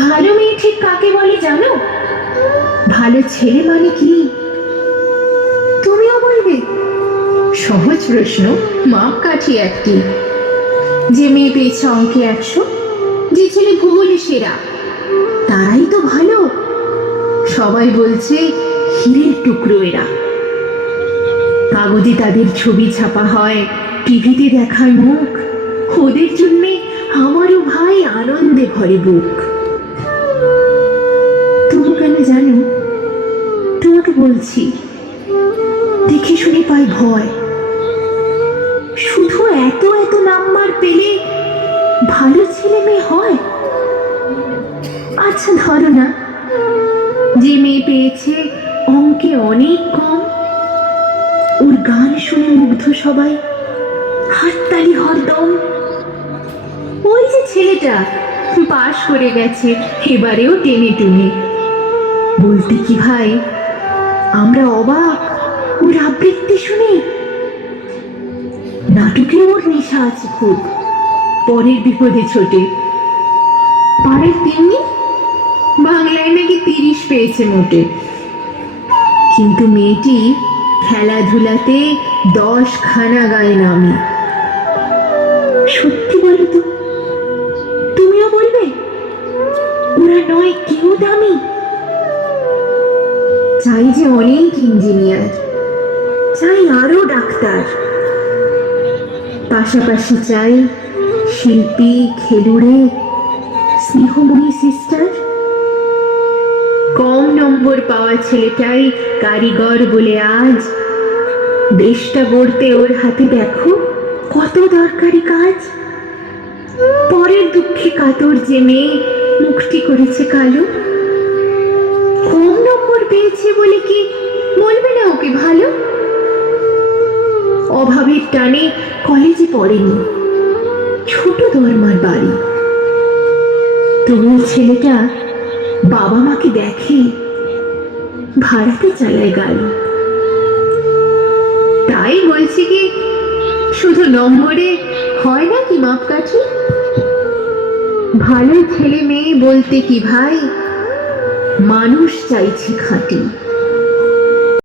ভালো মেয়ে ঠিক কাকে বলে জানো? ভালো ছেলে মানে কি তুমিও বলবে? সহজ প্রশ্ন, মাপকাঠি একটি। যে মেয়ে পেয়েছে অঙ্কে 100, যে ছেলে ভূগোলে সেরা, তারাই তো ভালো। সবাই বলছে হীরের টুকরো এরা। কাগজে তাদের ছবি ছাপা হয়, টিভিতে দেখায় মুখ। ওদের জন্যে আমারও ভাই আনন্দে ভরে বুক। তবু কেন জানো, তোমাকে বলছি, দেখে শুনে পাই ভয়। শুধু এত এত নাম্বার পেলে ভালো ছেলে মেয়ে হয়? আচ্ছা ধরো না, যে মেয়ে পেয়েছে অঙ্কে অনেক কম, ওর গান শুনে মুগ্ধ সবাই, হাততালি হরদম। ওই যে ছেলেটা পাশ করে গেছে এবারেও টেনে টুনে, বলতে কি ভাই আমরা অবাক ওর আবৃত্তি শুনে। নাটকে ওর নেশা আছে খুব, পরের বিপদে ছোটে। পাড়ের তেমনি বাংলায় নাকি 30 পেয়েছে মোটে। কিন্তু মেয়েটি খেলাধুলাতে 10 খানা গায়ে নামে। সত্যি বলো তো, তুমিও বলবে ওরা নয় কেউ দামি? চাই যে অনেক ইঞ্জিনিয়ার, চাই আরো ডাক্তার, পাশাপাশি চাই শিল্পী, খেলুড়ে, স্নেহময়ী সিস্টার। কম নম্বর পাওয়া ছেলেটাই কারিগর বলে আজ দেশটা গড়তে ওর হাতে দেখো কত দরকারি কাজ। পরের দুঃখে কাতর যে মেয়ে মুখটি করেছে কালো, কম নম্বর পেয়েছে বলে কি বলবে না ওকে ভালো? অভাবের টানে কলেজে পড়েনি, ছোট দরমার বাড়ি, তবু ছেলেটা বাবা মাকে দেখে, ভাড়াতে চালায় গাড়ি। তাই বলছি কি, শুধু নম্বরে হয় না কি মাপকাঠি? ভালো ছেলে মেয়ে বলতে কি ভাই, মানুষ চাইছে খাঁটি।